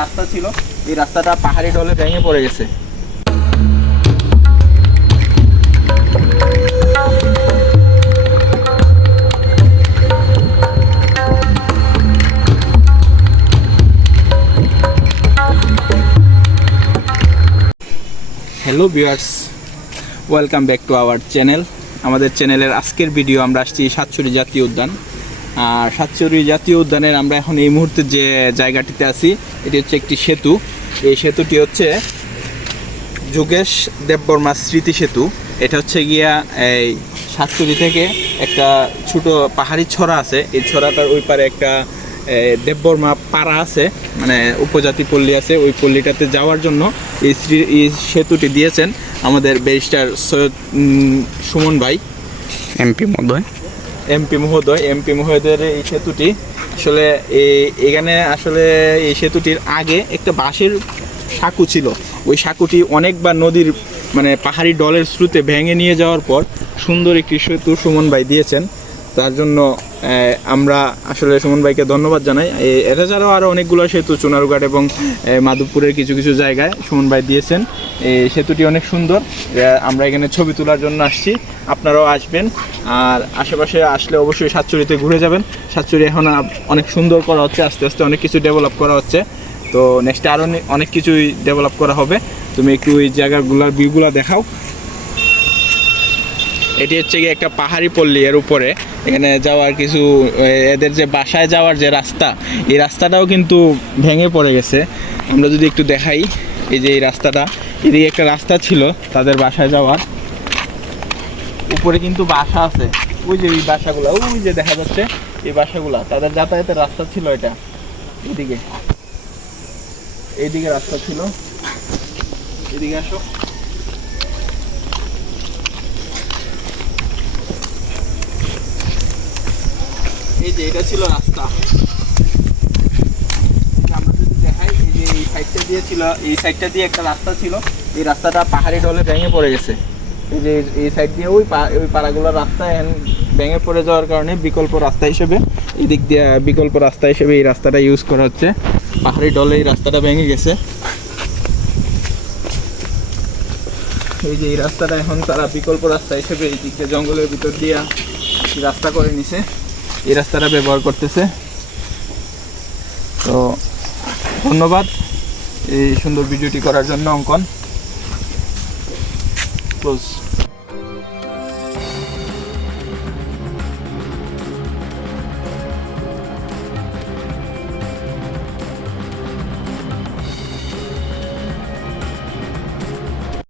রাস্তা ছিল, এই রাস্তাটা পাহাড়ি ঢলে ভেঙে পড়ে গেছে। Hello viewers welcome back to our channel আমাদের চ্যানেলের আজকের ভিডিও আমরা আসছি সাতচুরি জাতীয় উদ্যান। সাতচুরি জাতীয় উদ্যানের আমরা এখন এই মুহূর্তে যে জায়গাটিতে আছি, এটি হচ্ছে একটি সেতু। এই সেতুটি হচ্ছে যোগেশ দেববর্মা স্মৃতি সেতু এটা হচ্ছে গিয়া এই সাতচুরি থেকে একটা ছোট পাহাড়ি ছড়া আছে। এই ছড়াটার ওই পারে একটা দেববর্মা পাড়া আছে মানে উপজাতি পল্লী আছে। ওই পল্লীটাতে যাওয়ার জন্য এই শ্রী এই সেতুটি দিয়েছেন আমাদের ব্যারিস্টার সৈয়দ সুমন ভাই। এমপি মহোদয়। এমপি মহোদয়, এমপি মহোদয়ের এই সেতুটি আসলে এই- এখানে আসলে এই সেতুটির আগে একটা বাঁশের সাঁকু ছিল। ওই সাঁকুটি অনেকবার নদীর মানে পাহাড়ি ডলের স্রোতে ভেঙে নিয়ে যাওয়ার পর সুন্দর একটি সেতু সুমন ভাই দিয়েছেন। তার জন্য আমরা আসলে সুমন ভাইকে ধন্যবাদ জানাই। এটা ছাড়াও আরও অনেকগুলো সেতু, চুনারুঘাট এবং মাধবপুরের কিছু কিছু জায়গায় সুমন ভাই দিয়েছেন। এই সেতুটি অনেক সুন্দর। আমরা এখানে ছবি তোলার জন্য আসছি। আপনারাও আসবেন। আর আশেপাশে আসলে অবশ্যই সাতচুরিতে ঘুরে যাবেন। সাতচুরি এখন অনেক সুন্দর করা হচ্ছে, আস্তে আস্তে অনেক কিছু ডেভেলপ করা হচ্ছে। তো নেক্সটে আরও অনেক কিছুই ডেভেলপ করা হবে। তুমি একটু ওই জায়গাগুলোর ভিউগুলো দেখাও। এটি হচ্ছে গিয়ে একটা পাহাড়ি পল্লী এর উপরে। এখানে যাওয়ার কিছু এদের যে বাসায় যাওয়ার যে রাস্তা, এই রাস্তাটাও কিন্তু ভেঙে পড়ে গেছে। আমরা যদি একটু দেখাই, এই যে এই রাস্তাটা, এদিকে একটা রাস্তা ছিল তাদের বাসায় যাওয়ার। উপরে কিন্তু বাসা আছে। ওই যে এই বাসাগুলো, ওই যে দেখা যাচ্ছে এই বাসাগুলা, তাদের যাতায়াতের রাস্তা ছিল এটা। এদিকে। এইদিকে রাস্তা ছিল। এদিকে আসো। এই যে, এটা ছিল রাস্তা। দেখাই যে এই সাইডটা দিয়ে একটা রাস্তা ছিল, এই রাস্তাটা পাহাড়ি ভেঙে গেছে। এই সাইড দিয়ে ওই ওই পাড়াগুলোর রাস্তা বিকল্প রাস্তা হিসেবে দিয়ে, বিকল্প রাস্তা হিসেবে এই রাস্তাটা ইউজ করা হচ্ছে। পাহাড়ি ডলে এই রাস্তাটা ভেঙে গেছে। এই যে এই রাস্তাটা এখন তারা বিকল্প রাস্তা হিসেবে এই দিক দিয়ে জঙ্গলের ভিতর দিয়ে রাস্তা করে নিছে। এই রাস্তাটা ব্যবহার করতেছে। তো ধন্যবাদ এই সুন্দর ভিডিওটি করার জন্য অঙ্কন। ক্লোজ